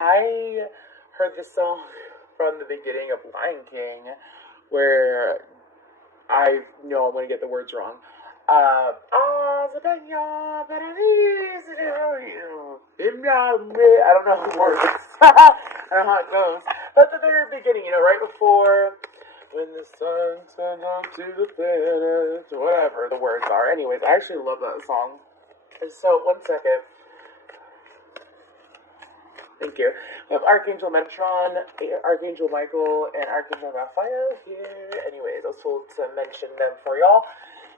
I heard this song from the beginning of Lion King, where I know I'm going to get the words wrong. I don't know the words. I don't know how it goes. But at the very beginning, right before when the sun turned onto the planet, whatever the words are. Anyways, I actually love that song. And so, one second. Thank you. We have Archangel Metatron, Archangel Michael, and Archangel Raphael here. Anyways, I was told to mention them for y'all.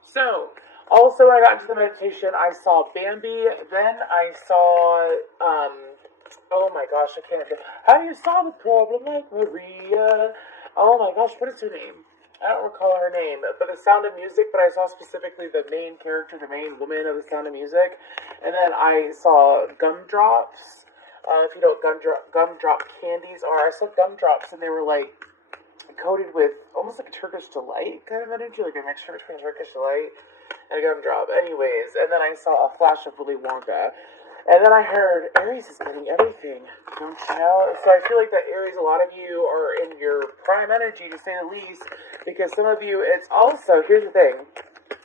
So, also when I got into the meditation, I saw Bambi. Then I saw, oh my gosh, I can't. How do you solve a problem like Maria? Oh my gosh, what is her name? I don't recall her name, but The Sound of Music, but I saw specifically the main character, the main woman of The Sound of Music. And then I saw Gumdrops. If you know what gumdrop candies are, I saw gumdrops and they were like coated with almost like a Turkish delight kind of energy, like a mixture between Turkish delight and a gumdrop. Anyways, and then I saw a flash of Willy Wonka. And then I heard Aries is getting everything. Don't you know? So I feel like that Aries, a lot of you are in your prime energy to say the least, because some of you, it's also, here's the thing,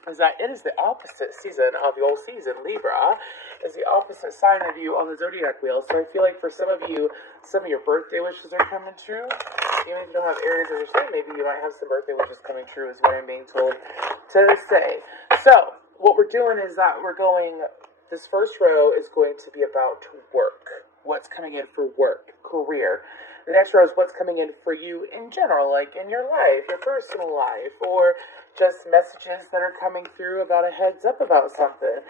is that it is the opposite season of your season, Libra, is the opposite sign of you on the zodiac wheel. So I feel like for some of you, some of your birthday wishes are coming true. Even if you don't have Aries as your sign, maybe you might have some birthday wishes coming true, is what I'm being told to say. So what we're doing is that we're going, this first row is going to be about work. What's coming in for work, career. The next row is what's coming in for you in general, like in your life, your personal life, or just messages that are coming through about a heads up about something.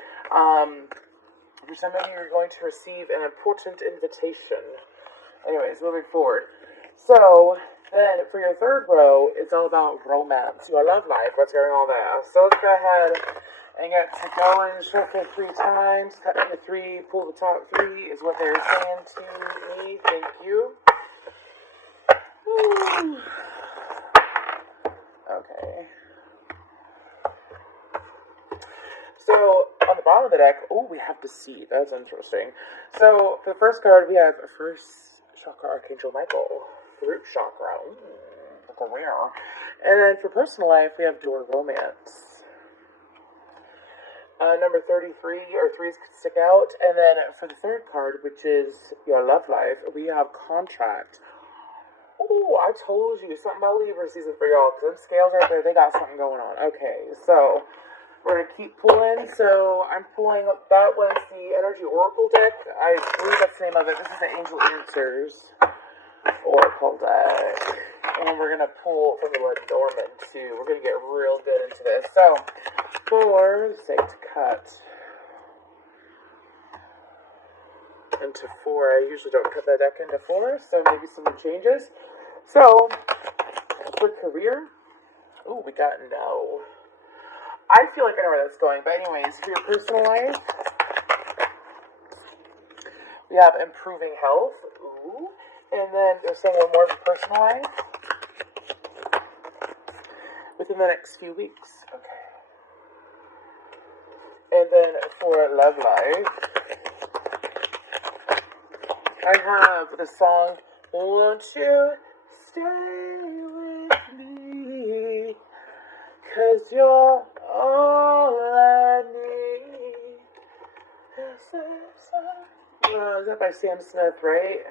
For some of you, you're going to receive an important invitation. Anyways, moving forward. So, then for your third row, it's all about romance, your love life, what's going on there. So let's go ahead and get to going. Shuffle 3 times. Cut into 3, pull the top 3 is what they're saying to me. Thank you. Woo. Okay. So, on the bottom of the deck, we have the seed. That's interesting. So, for the first card, we have first chakra Archangel Michael. Root chakra. Like a rare. And then for personal life, we have door romance. Number 33, or 3s could stick out. And then for the third card, which is your love life, we have contract. Oh, I told you something about Libra season for y'all, because them scales right there, they got something going on. Okay, so we're going to keep pulling. So I'm pulling, that was the Energy Oracle deck. I believe that's the name of it. This is the Angel Answers Oracle deck. And we're going to pull from the Lenormand too. We're going to get real good into this. So, for the sake to cut into 4, I usually don't cut that deck into 4, so maybe something changes. So, for career, we got no. I feel like I know where that's going, but anyways, for your personal life, we have improving health, and then they're saying one more for personal life, within the next few weeks, okay. And then for love life, I have the song, Won't You Stay With Me, 'Cause You're All I Need. Is that by Sam Smith, right?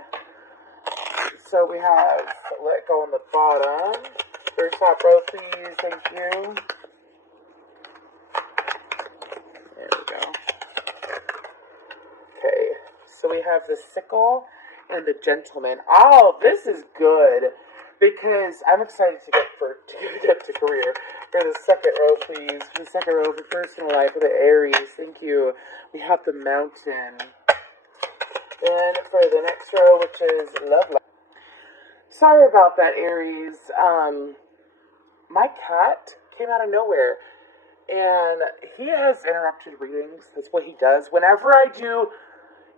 So we have Let Go on the bottom. First top row, please. Thank you. There we go. Okay. So we have the Sickle and the Gentleman. Oh, this is good, because I'm excited to get to career. For the second row, please. For the second row, for personal life, for the Aries. Thank you. We have the Mountain. And for the next row, which is love life. Sorry about that, Aries. My cat came out of nowhere, and he has interrupted readings. That's what he does. Whenever I do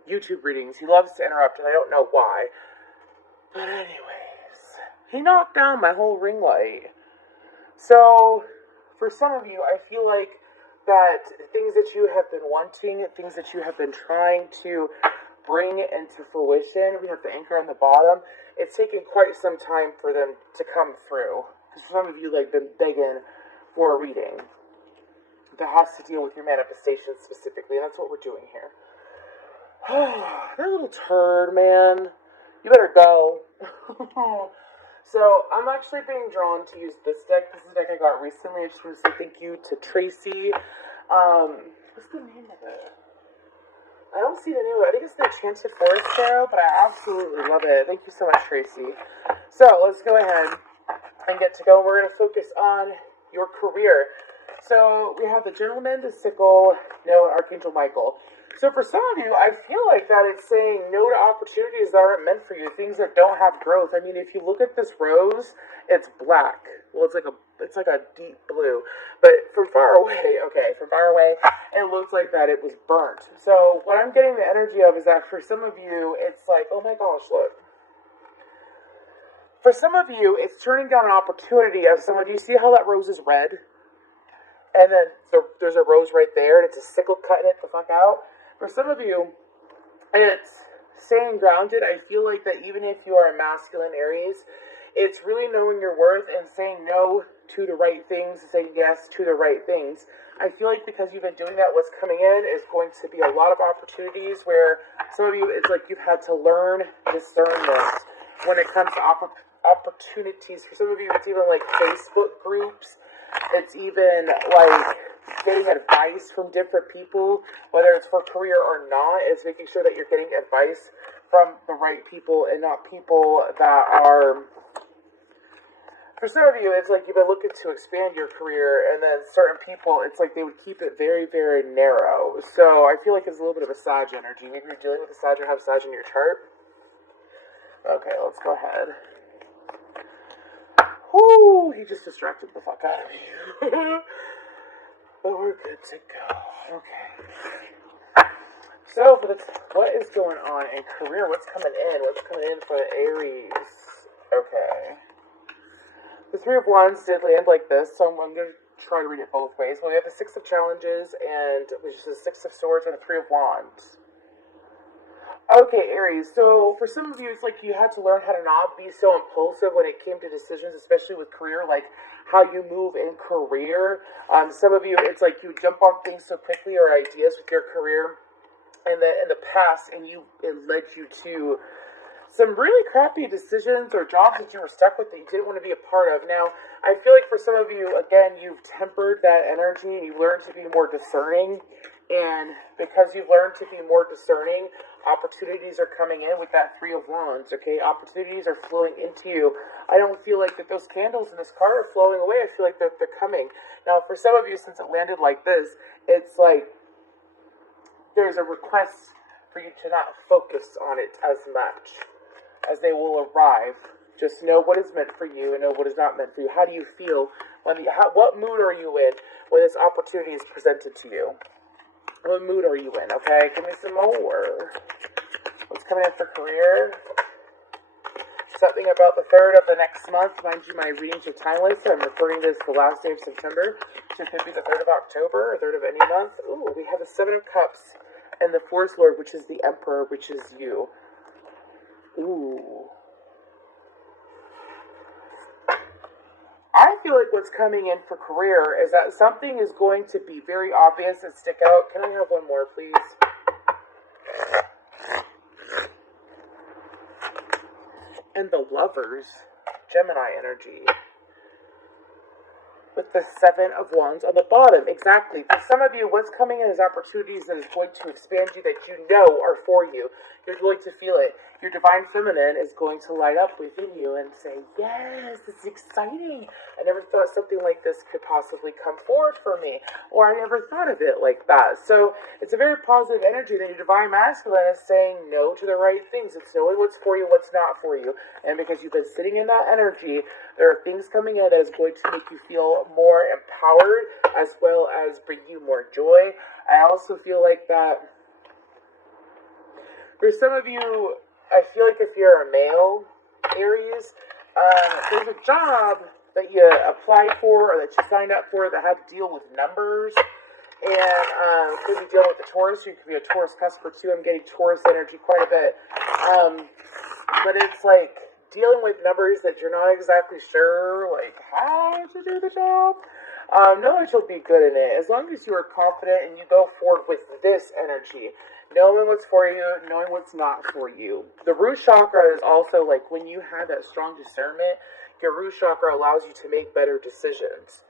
YouTube readings, he loves to interrupt, and I don't know why. But anyways, he knocked down my whole ring light. So, for some of you, I feel like that things that you have been wanting, things that you have been trying to bring into fruition. We have the anchor on the bottom. It's taken quite some time for them to come through. Because some of you like been begging for a reading that has to deal with your manifestation specifically, and that's what we're doing here. That little turd, man. You better go. So, I'm actually being drawn to use this deck. This is a deck I got recently. I just want to say thank you to Tracy. What's the name of it? I don't see the name of it. I think it's the Enchanted Forest Tarot, but I absolutely love it. Thank you so much, Tracy. So, let's go ahead and get to go. We're going to focus on your career. So, we have the Gentleman, the Sickle, Noah, and Archangel Michael. So for some of you, I feel like that it's saying no to opportunities that aren't meant for you, things that don't have growth. I mean, if you look at this rose, it's black. Well, it's like a deep blue. But from far away, it looks like that it was burnt. So what I'm getting the energy of is that for some of you, it's like, oh my gosh, look. For some of you, it's turning down an opportunity of someone. Do you see how that rose is red? And then there's a rose right there, and it's a sickle cutting it the fuck out. For some of you, it's staying grounded. I feel like that even if you are a masculine Aries, it's really knowing your worth and saying no to the right things, saying yes to the right things. I feel like because you've been doing that, what's coming in is going to be a lot of opportunities where some of you, it's like you've had to learn discernment when it comes to opportunities. For some of you, it's even like Facebook groups. It's even like getting advice from different people, whether it's for career or not. It's making sure that you're getting advice from the right people and not people that are... For some of you, it's like you've been looking to expand your career, and then certain people, it's like they would keep it very, very narrow. So I feel like it's a little bit of a Sag energy. Maybe you're dealing with a Sag or have Sag in your chart. Okay, let's go ahead. Whoo, he just distracted the fuck out of me. But we're good to go. Okay. So, what is going on in career? What's coming in? What's coming in for the Aries? Okay. The Three of Wands did land like this, so I'm going to try to read it both ways. Well, we have the Six of Challenges, which is the Six of Swords and the Three of Wands. Okay, Aries, so for some of you, it's like you had to learn how to not be so impulsive when it came to decisions, especially with career, like how you move in career. Some of you, it's like you jump on things so quickly or ideas with your career in the past, and it led you to some really crappy decisions or jobs that you were stuck with that you didn't want to be a part of. Now, I feel like for some of you, again, you've tempered that energy and you've learned to be more discerning. And because you've learned to be more discerning, opportunities are coming in with that Three of Wands, okay? Opportunities are flowing into you. I don't feel like that those candles in this card are flowing away. I feel like they're coming. Now, for some of you, since it landed like this, it's like there's a request for you to not focus on it as much, as they will arrive. Just know what is meant for you and know what is not meant for you. How do you feel what mood are you in when this opportunity is presented to you? What mood are you in? Okay, give me some more. What's coming in for career? Something about the 3rd of the next month. Mind you, my readings are timeless. I'm recording this the last day of September. So it could be the 3rd of October or 3rd of any month. Ooh, we have the 7 of Cups and the Forest Lord, which is the Emperor, which is you. Ooh. I feel like what's coming in for career is that something is going to be very obvious and stick out. Can I have one more, please? And the Lovers, Gemini energy. With the 7 of Wands on the bottom. Exactly. For some of you, what's coming in is opportunities that is going to expand you, that you know are for you. You're going to feel it. Your divine feminine is going to light up within you and say, yes, this is exciting. I never thought something like this could possibly come forward for me. Or I never thought of it like that. So it's a very positive energy that your divine masculine is saying no to the right things. It's knowing what's for you, what's not for you. And because you've been sitting in that energy, there are things coming in that is going to make you feel more empowered, as well as bring you more joy. I also feel like that for some of you, I feel like if you're a male Aries, there's a job that you applied for or that you signed up for that had to deal with numbers. And could be dealing with the Taurus. You could be a Taurus customer too. I'm getting Taurus energy quite a bit. But it's like dealing with numbers that you're not exactly sure, like, how to do the job. Know that you'll be good in it. As long as you are confident and you go forward with this energy. Knowing what's for you, knowing what's not for you. The root chakra is also like when you have that strong discernment, your root chakra allows you to make better decisions.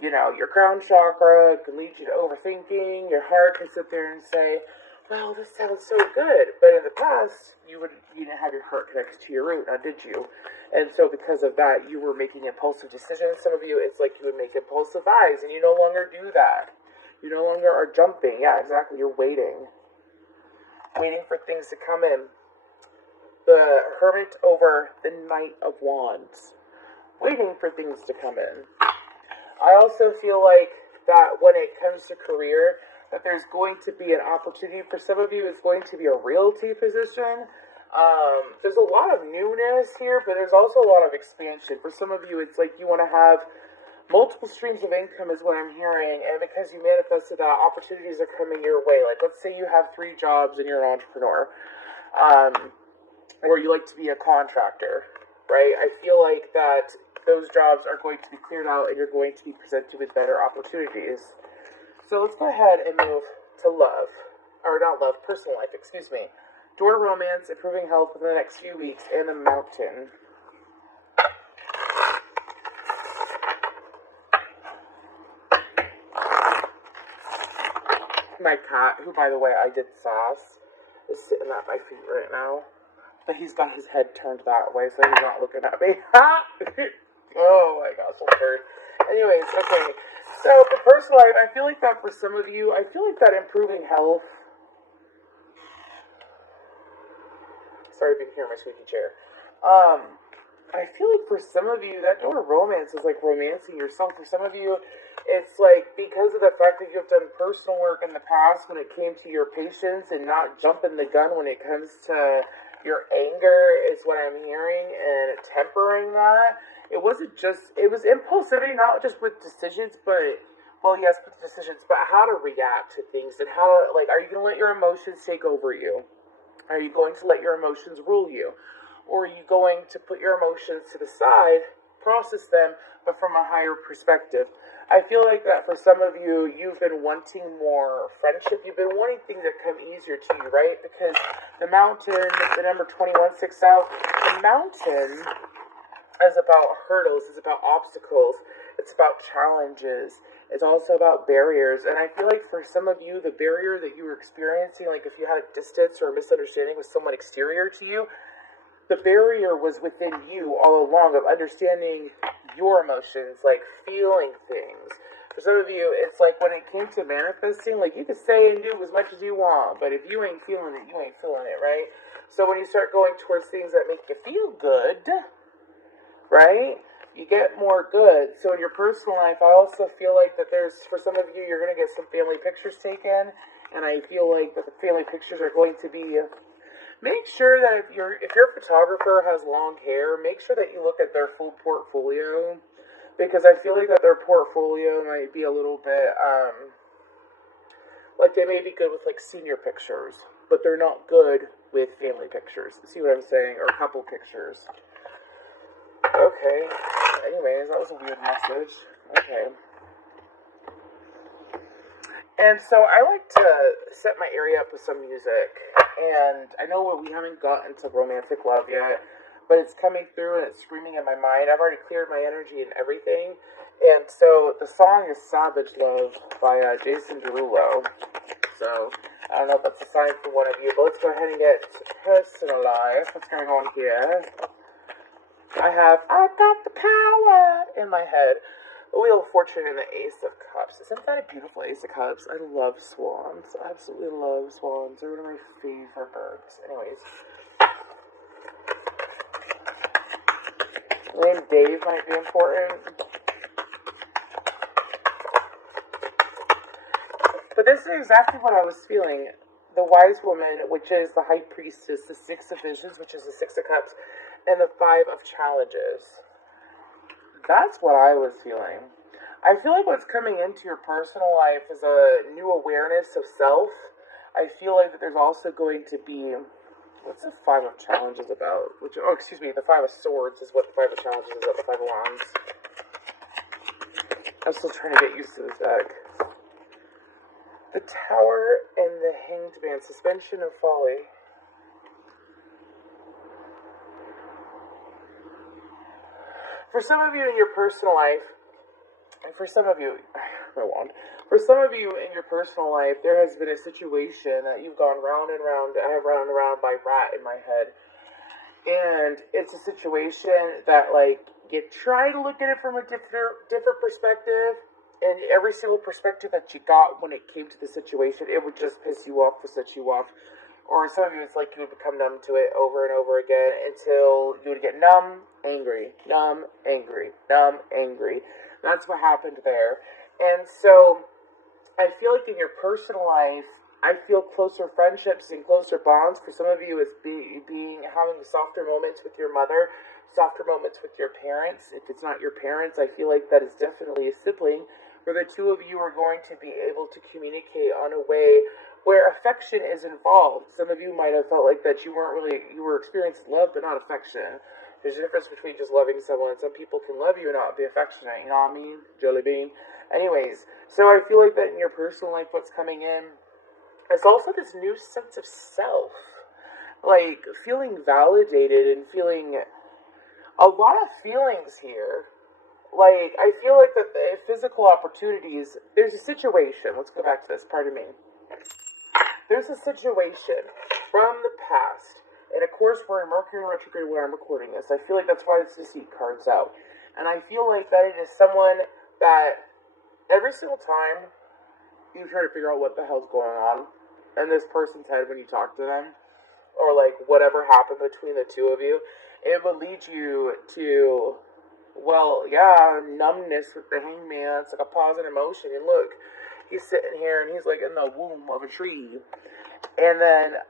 You know, your crown chakra can lead you to overthinking. Your heart can sit there and say, well, this sounds so good. But in the past, you didn't have your heart connected to your root, now did you? And so because of that, you were making impulsive decisions. Some of you, it's like you would make impulsive buys, and you no longer do that. You no longer are jumping. Yeah, exactly. You're waiting for things to come in. The Hermit over the Knight of Wands, waiting for things to come in. I also feel like that when it comes to career, that there's going to be an opportunity for some of you. It's going to be a realty position. There's a lot of newness here, but there's also a lot of expansion. For some of you, it's like you want to have multiple streams of income is what I'm hearing, and because you manifested that, opportunities are coming your way. Like, let's say you have 3 jobs and you're an entrepreneur, or you like to be a contractor, right? I feel like that those jobs are going to be cleared out and you're going to be presented with better opportunities. So let's go ahead and move to love, or not love, personal life, excuse me. Door romance, improving health within the next few weeks, and the Mountain. My cat, who, by the way, I did sass, is sitting at my feet right now. But he's got his head turned that way, so he's not looking at me. Oh my gosh, I'm hurt. Anyways, okay. So, for personal life, I feel like that for some of you, I feel like that improving health. Sorry if you can hear my squeaky chair. I feel like for some of you, that door of romance is like romancing yourself. For some of you, it's like because of the fact that you've done personal work in the past when it came to your patience and not jumping the gun when it comes to your anger is what I'm hearing, and tempering that. It was impulsivity, not just with decisions, but, well, yes, with decisions, but how to react to things and how to, like, are you going to let your emotions take over you? Are you going to let your emotions rule you? Or are you going to put your emotions to the side, process them, but from a higher perspective? I feel like that for some of you, you've been wanting more friendship. You've been wanting things that come easier to you, right? Because the Mountain, the number 21 sticks out. The Mountain is about hurdles. It's about obstacles. It's about challenges. It's also about barriers. And I feel like for some of you, the barrier that you were experiencing, like if you had a distance or a misunderstanding with someone exterior to you, the barrier was within you all along of understanding your emotions, like feeling things. For some of you, it's like when it came to manifesting, like you can say and do as much as you want, but if you ain't feeling it, you ain't feeling it, right? So when you start going towards things that make you feel good, right, you get more good. So in your personal life, I also feel like that there's, for some of you, you're going to get some family pictures taken, and I feel like that the family pictures are going to be... Make sure that if your photographer has long hair, make sure that you look at their full portfolio, because I feel like that their portfolio might be a little bit, like they may be good with like senior pictures, but they're not good with family pictures. See what I'm saying? Or couple pictures. Okay. Anyways, that was a weird message. Okay. And so I like to set my area up with some music. And I know we haven't gotten to romantic love yet, but it's coming through and it's screaming in my mind. I've already cleared my energy and everything. And so the song is Savage Love by Jason Derulo. So I don't know if that's a sign for one of you, but let's go ahead and get to personal life. What's going on here? I got the power in my head. The Wheel of Fortune and the Ace of Cups. Isn't that a beautiful Ace of Cups? I love swans. I absolutely love swans. They're one of my favorite birds. Anyways. The name Dave might be important. But this is exactly what I was feeling. The Wise Woman, which is the High Priestess, the Six of Visions, which is the Six of Cups, and the Five of Challenges. That's what I was feeling. I feel like what's coming into your personal life is a new awareness of self. I feel like that there's also going to be, what's the Five of Challenges about? The Five of Swords is what the Five of Challenges is about, the Five of Wands. I'm still trying to get used to this deck. The Tower and the Hanged Man, suspension of folly. For some of you in your personal life, and for some of you, in your personal life, there has been a situation that you've gone round and round. I have round and round by rat in my head. And it's a situation that, like, you try to look at it from a different perspective, and every single perspective that you got when it came to the situation, it would just piss you off or set you off. Or some of you, it's like you would become numb to it over and over again until you would get numb, angry, numb, angry, numb, angry. That's what happened there. And so I feel like in your personal life, I feel closer friendships and closer bonds. For some of you, it's having softer moments with your mother, softer moments with your parents. If it's not your parents, I feel like that is definitely a sibling, where the two of you are going to be able to communicate on a way where affection is involved. Some of you might have felt like that you were experiencing love but not affection. There's a difference between just loving someone. Some people can love you and not be affectionate, you know what I mean? Jelly bean. Anyways, so I feel like that in your personal life, what's coming in, it's also this new sense of self. Like, feeling validated and feeling a lot of feelings here. Like, I feel like that the physical opportunities, there's a situation. Let's go back to this, pardon me. There's a situation from the past. And of course, we're in Mercury retrograde when I'm recording this. I feel like that's why it's Deceit card's out. And I feel like that it is someone that every single time you try to figure out what the hell's going on in this person's head when you talk to them, or like whatever happened between the two of you, it will lead you to, well, yeah, numbness with the hangman. It's like a pause in emotion. And look, he's sitting here and he's like in the womb of a tree. And then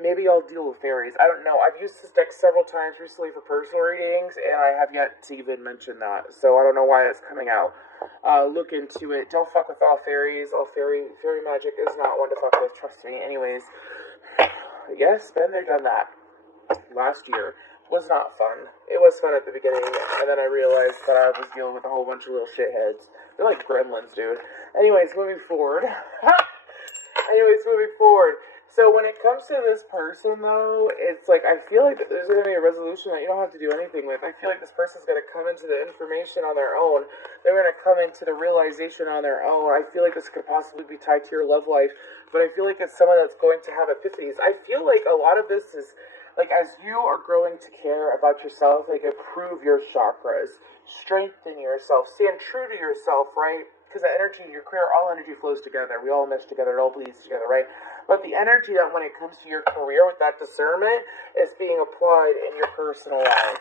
maybe I'll deal with fairies. I don't know. I've used this deck several times recently for personal readings, and I have yet to even mention that. So I don't know why it's coming out. Look into it. Don't fuck with all fairies. All fairy magic is not one to fuck with. Trust me. Anyways, yes, been there, done that. Last year was not fun. It was fun at the beginning, and then I realized that I was dealing with a whole bunch of little shitheads. They're like gremlins, dude. Anyways, moving forward. So when it comes to this person, though, it's like I feel like there's going to be a resolution that you don't have to do anything with. I feel like this person's going to come into the information on their own. They're going to come into the realization on their own. I feel like this could possibly be tied to your love life, but I feel like it's someone that's going to have epiphanies. I feel like a lot of this is, like, as you are growing to care about yourself, like, improve your chakras, strengthen yourself, stand true to yourself, right? Because the energy, your career, all energy flows together. We all mesh together. It all bleeds together, right? But the energy that when it comes to your career with that discernment is being applied in your personal life.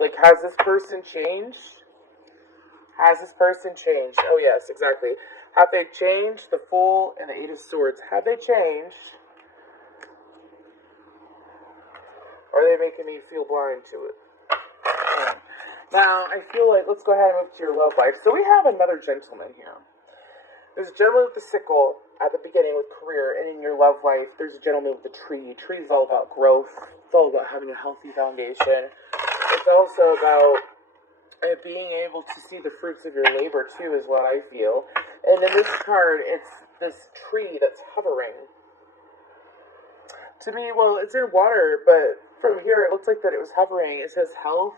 Like, has this person changed? Has this person changed? Oh, yes, exactly. Have they changed? The Fool and the Eight of Swords. Have they changed? Or are they making me feel blind to it? Now, I feel like, let's go ahead and move to your love life. So we have another gentleman here. There's a gentleman with the sickle at the beginning with career, and in your love life, there's a gentleman with the tree. Tree is all about growth. It's all about having a healthy foundation. It's also about being able to see the fruits of your labor, too, is what I feel. And in this card, it's this tree that's hovering. To me, well, it's in water, but from here, it looks like that it was hovering. It says health.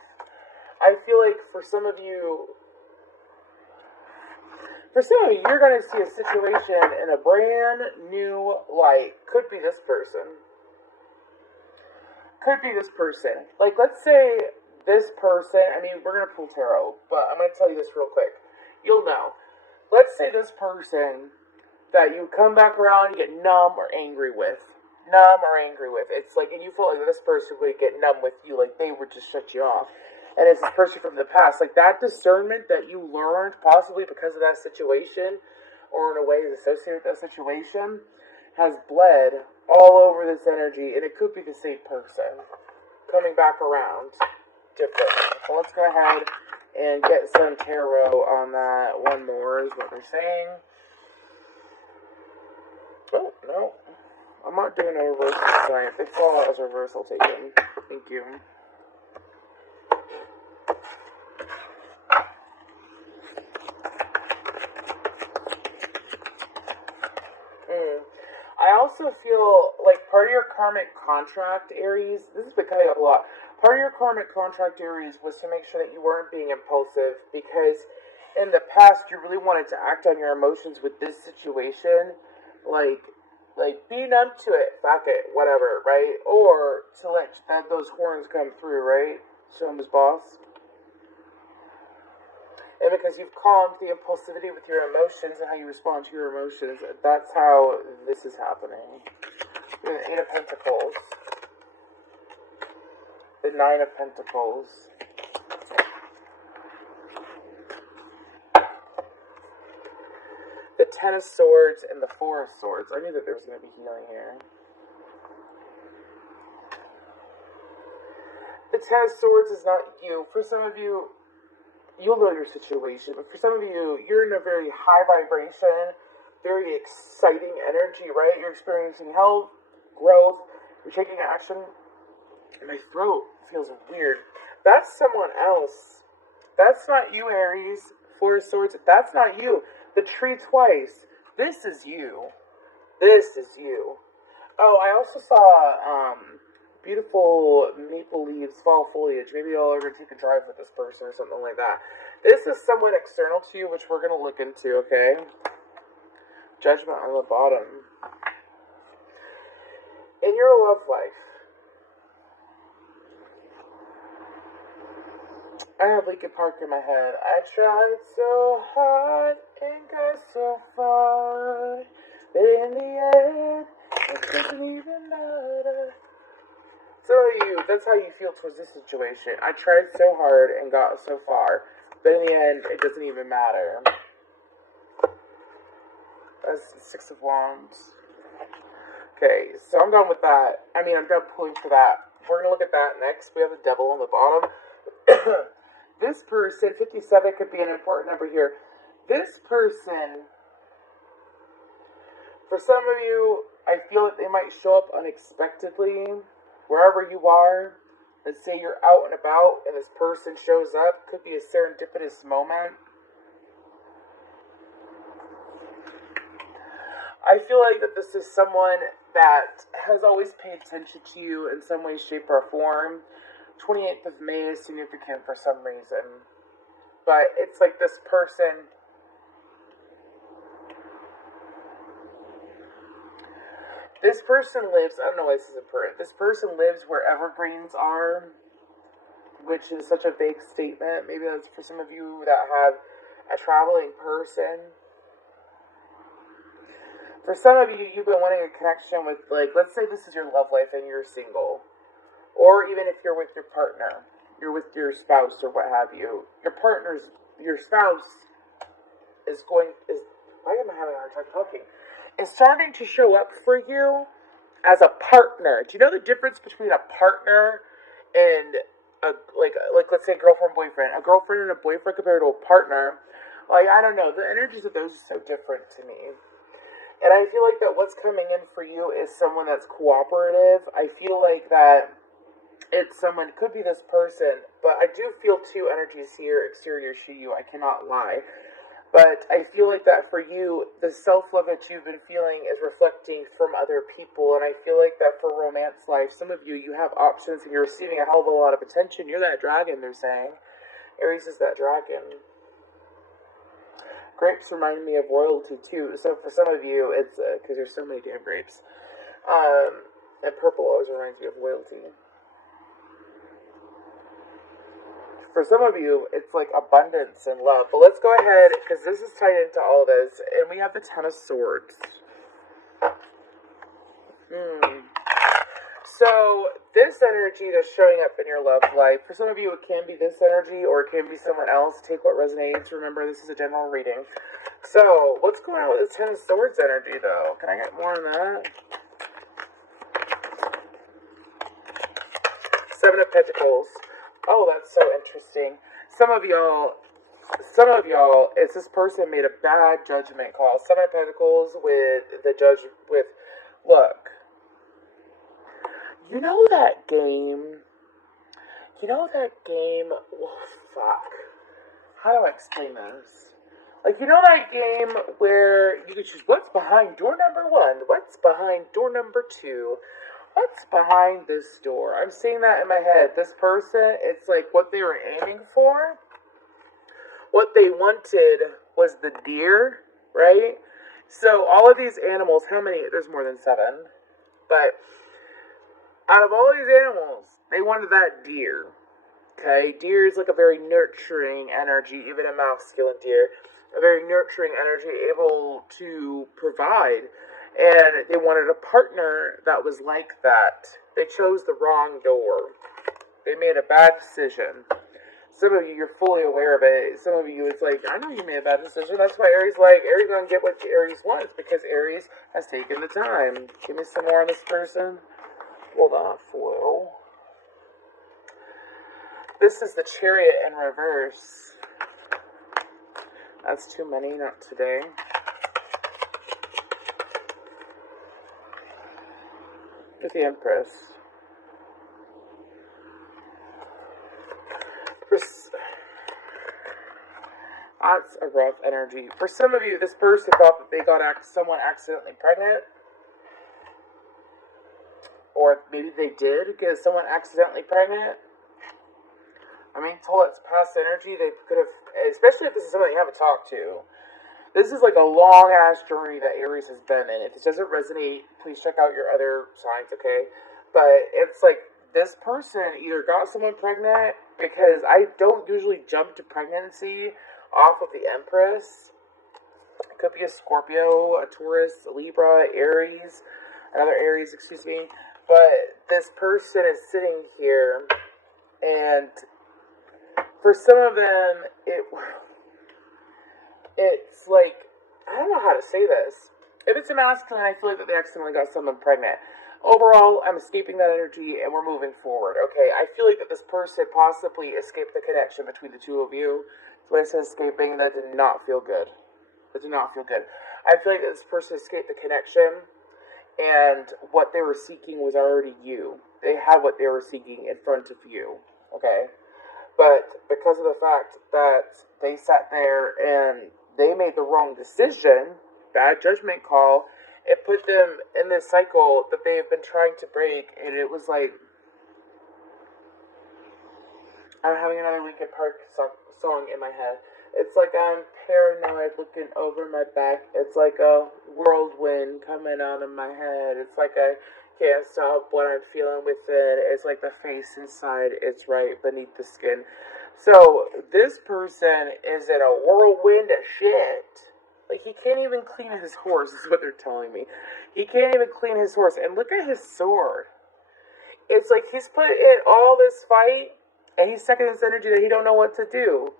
I feel like for some of you, you're going to see a situation in a brand new light. Could be this person. Like, let's say this person, I mean, we're going to pull tarot, but I'm going to tell you this real quick. You'll know. Let's say this person that you come back around and get numb or angry with. It's like, and you feel like this person would get numb with you, like they would just shut you off. And it's this person from the past. Like, that discernment that you learned, possibly because of that situation, or in a way is associated with that situation, has bled all over this energy. And it could be the same person coming back around differently. So let's go ahead and get some tarot on that. One more is what they're saying. Oh, no. I'm not doing a reversal tonight. If they fall out as a reverse, I'll take them. Thank you. I also feel like part of your karmic contract, Aries, this has been coming up a lot. Part of your karmic contract, Aries, was to make sure that you weren't being impulsive, because in the past you really wanted to act on your emotions with this situation, like be numb to it, fuck it, whatever, right? Or to let those horns come through, right? Show him his boss. And because you've calmed the impulsivity with your emotions and how you respond to your emotions, that's how this is happening. The Eight of Pentacles. The Nine of Pentacles. The Ten of Swords and the Four of Swords. I knew that there was going to be healing here. The Ten of Swords is not you. For some of you, you'll know your situation, but for some of you, you're in a very high vibration, very exciting energy, right? You're experiencing health, growth, you're taking action. My throat feels weird. That's someone else. That's not you, Aries. Four of Swords, that's not you. The tree twice. This is you. This is you. Oh, I also saw, beautiful maple leaves, fall foliage. Maybe y'all are going to take a drive with this person or something like that. This is someone external to you, which we're going to look into, okay? Judgment on the bottom. In your love life, I have Linkin Park in my head. I tried so hard and got so far, but in the end, it doesn't even matter. Some of you, that's how you feel towards this situation. I tried so hard and got so far, but in the end, it doesn't even matter. That's the Six of Wands. Okay, so I'm done with that. I mean, I'm done pulling for that. We're going to look at that next. We have the Devil on the bottom. This person, 57 could be an important number here. This person, for some of you, I feel that they might show up unexpectedly. Wherever you are, let's say you're out and about and this person shows up, could be a serendipitous moment. I feel like that this is someone that has always paid attention to you in some way, shape, or form. 28th of May is significant for some reason. But it's like this person... This person lives, I don't know why this is important, this person lives where evergreens are, which is such a vague statement. Maybe that's for some of you that have a traveling person. For some of you, you've been wanting a connection with, like, let's say this is your love life and you're single. Or even if you're with your partner, you're with your spouse or what have you. Your spouse why am I having a hard time talking? Is starting to show up for you as a partner. Do you know the difference between a partner and like let's say girlfriend, boyfriend? A girlfriend and a boyfriend compared to a partner. Like, I don't know. The energies of those is so different to me. And I feel like that what's coming in for you is someone that's cooperative. I feel like that it's someone, could be this person, but I do feel two energies here, exterior to you. I cannot lie. But I feel like that for you, the self-love that you've been feeling is reflecting from other people. And I feel like that for romance life, some of you, you have options and you're receiving a hell of a lot of attention. You're that dragon, they're saying. Aries is that dragon. Grapes remind me of royalty too. So for some of you, it's because there's so many damn grapes. And purple always reminds me of royalty. For some of you, it's like abundance and love. But let's go ahead, because this is tied into all of this. And we have the Ten of Swords. So, this energy that's showing up in your love life, for some of you, it can be this energy, or it can be someone else. Take what resonates. Remember, this is a general reading. So, what's going on with the Ten of Swords energy, though? Can I get more on that? Seven of Pentacles. Oh, that's so interesting. some of y'all, it's this person made a bad judgment call. Seven of Pentacles with the judge with, look, you know that game, oh, fuck, how do I explain this? Like, you know that game where you can choose what's behind door number 1, what's behind door number 2, what's behind this door? I'm seeing that in my head. This person, it's like what they were aiming for, what they wanted was the deer, right? So all of these animals, how many? There's more than 7. But out of all these animals, they wanted that deer. Okay, deer is like a very nurturing energy, even a masculine deer. A very nurturing energy, able to provide. And they wanted a partner that was like that. They chose the wrong door. They made a bad decision. Some of you, you're fully aware of it. Some of you, it's like, I know you made a bad decision. That's why Aries gonna get what Aries wants, because Aries has taken the time. Give me some more on this person. Hold on, flow. This is the Chariot in reverse. That's too many, not today. With the Empress. That's a rough energy. For some of you, this person thought that they got someone accidentally pregnant. Or maybe they did get someone accidentally pregnant. I mean, told it's past energy. They could have, especially if this is someone you haven't talked to. This is like a long-ass journey that Aries has been in. If this doesn't resonate, please check out your other signs, okay? But it's like this person either got someone pregnant, because I don't usually jump to pregnancy off of the Empress. It could be a Scorpio, a Taurus, a Libra, Aries, another Aries, excuse me. But this person is sitting here, and for some of them, it's like, I don't know how to say this. If it's a masculine, I feel like that they accidentally got someone pregnant. Overall, I'm escaping that energy, and we're moving forward, okay? I feel like that this person possibly escaped the connection between the two of you. So when I said escaping, that did not feel good. That did not feel good. I feel like that this person escaped the connection, and what they were seeking was already you. They had what they were seeking in front of you, okay? But because of the fact that they sat there and they made the wrong decision, bad judgment call, it put them in this cycle that they've been trying to break. And it was like, I'm having another Linkin Park song in my head. It's like I'm paranoid looking over my back. It's like a whirlwind coming out of my head. It's like I can't stop what I'm feeling within. It's like the face inside, it's right beneath the skin. So this person is in a whirlwind of shit. Like, he can't even clean his horse, is what they're telling me. He can't even clean his horse. And look at his sword. It's like he's put in all this fight, and he's sucking this energy that he don't know what to do.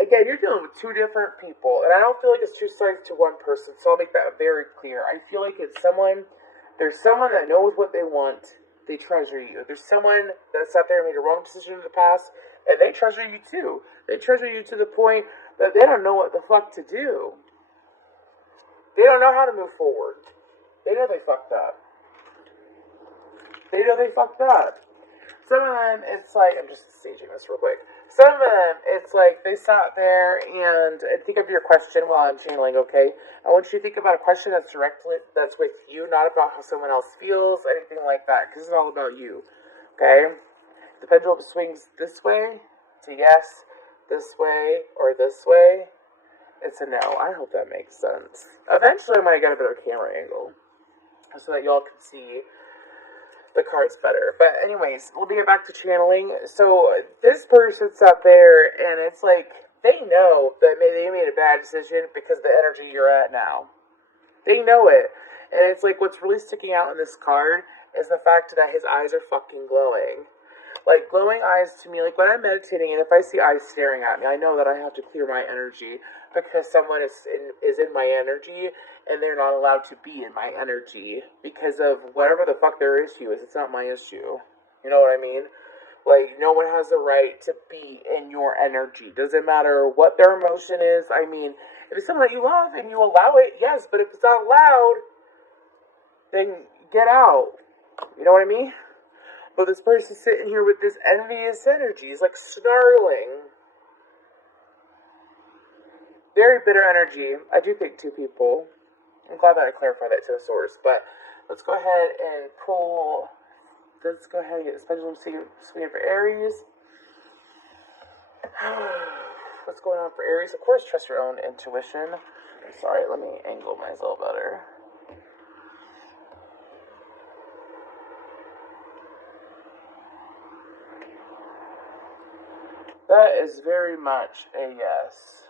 Again, you're dealing with two different people, and I don't feel like it's two sides to one person, so I'll make that very clear. I feel like it's there's someone that knows what they want, they treasure you. There's someone that sat there and made a wrong decision in the past, and they treasure you too. They treasure you to the point that they don't know what the fuck to do. They don't know how to move forward. They know they fucked up. They know they fucked up. Some of them, it's like, I'm just staging this real quick. Some of them, it's like they sat there and think of your question while I'm channeling, okay? I want you to think about a question that's with you, not about how someone else feels, anything like that, because it's all about you, okay? The pendulum swings this way to yes, this way, or this way. It's a no. I hope that makes sense. Eventually, I'm going to get a better camera angle so that y'all can see the cards better. But anyways, let me get back to channeling. So this person sat there, and it's like they know that they made a bad decision because of the energy you're at now. They know it. And it's like what's really sticking out in this card is the fact that his eyes are fucking glowing. Like, glowing eyes to me, like when I'm meditating and if I see eyes staring at me, I know that I have to clear my energy because someone is in my energy and they're not allowed to be in my energy because of whatever the fuck their issue is. It's not my issue. You know what I mean? Like, no one has the right to be in your energy. Doesn't matter what their emotion is. I mean, if it's someone that you love and you allow it, yes, but if it's not allowed, then get out. You know what I mean? But this person's sitting here with this envious energy. He's like snarling. Very bitter energy. I do think two people. I'm glad that I clarified that to the source. But let's go ahead and pull. Let's go ahead and get this pendulum swinging for Aries. What's going on for Aries? Of course, trust your own intuition. Sorry, let me angle myself better. That is very much a yes.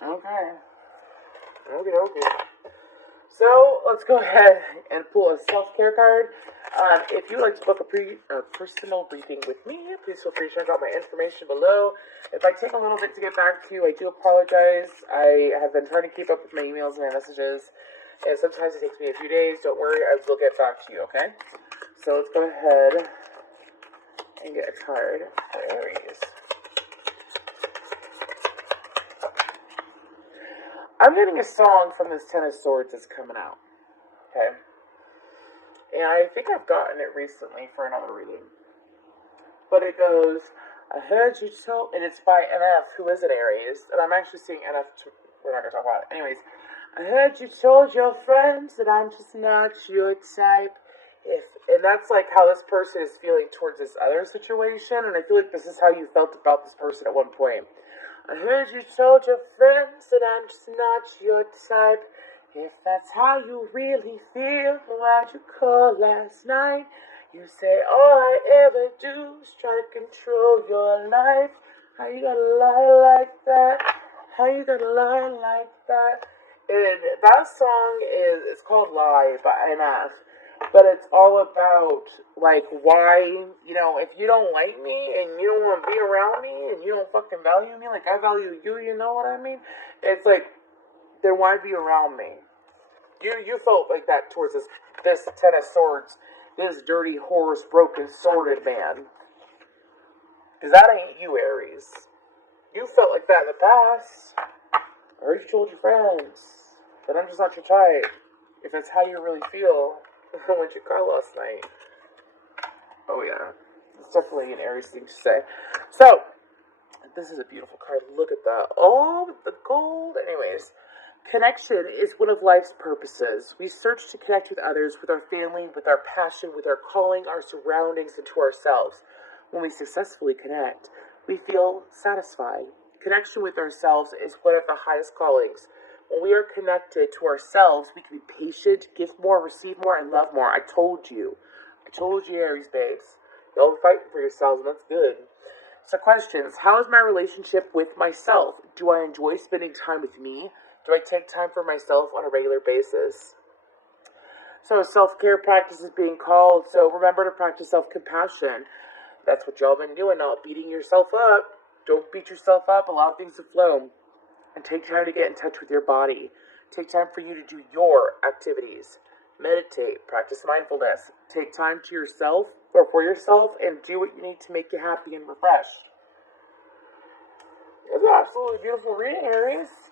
Okay. Okay. So, let's go ahead and pull a self-care card. If you would like to book a personal briefing with me, please feel free to check out my information below. If I take a little bit to get back to you, I do apologize. I have been trying to keep up with my emails and my messages, and sometimes it takes me a few days. Don't worry, I will get back to you, okay? So, let's go ahead and get a card for Aries. I'm getting a song from this Ten of Swords that's coming out, okay? And I think I've gotten it recently for another reading. But it goes, I heard you told, and it's by NF, who is an Aries, and I'm actually seeing NF, we're not going to talk about it. Anyways, I heard you told your friends that I'm just not your type. And that's like how this person is feeling towards this other situation, and I feel like this is how you felt about this person at one point. I heard you told your friends that I'm just not your type. If that's how you really feel, why'd you call last night? You say all I ever do is try to control your life. How you gotta lie like that? How you gotta lie like that? And that song it's called Lie by NF. But it's all about, like, why, if you don't like me and you don't want to be around me and you don't fucking value me like I value you, you know what I mean? It's like, then why be around me? You felt like that towards this Ten of Swords, this dirty horse, broken, sworded man. Because that ain't you, Aries. You felt like that in the past. I heard you told your friends that I'm just not your type. If that's how you really feel, I went to your car last night. Oh yeah, it's definitely an Aries thing to say. So, this is a beautiful card. Look at that. Oh, the gold. Anyways, connection is one of life's purposes. We search to connect with others, with our family, with our passion, with our calling, our surroundings, and to ourselves. When we successfully connect, we feel satisfied. Connection with ourselves is one of the highest callings. When we are connected to ourselves, we can be patient, give more, receive more, and love more. I told you, Aries babes. Y'all fighting for yourselves, and that's good. So questions. How is my relationship with myself? Do I enjoy spending time with me? Do I take time for myself on a regular basis? So self-care practice is being called. So remember to practice self-compassion. That's what y'all been doing, not beating yourself up. Don't beat yourself up. Allow things to flow. And take time to get in touch with your body. Take time for you to do your activities. Meditate. Practice mindfulness. Take time to yourself or for yourself and do what you need to make you happy and refreshed. It's an absolutely beautiful reading, Aries.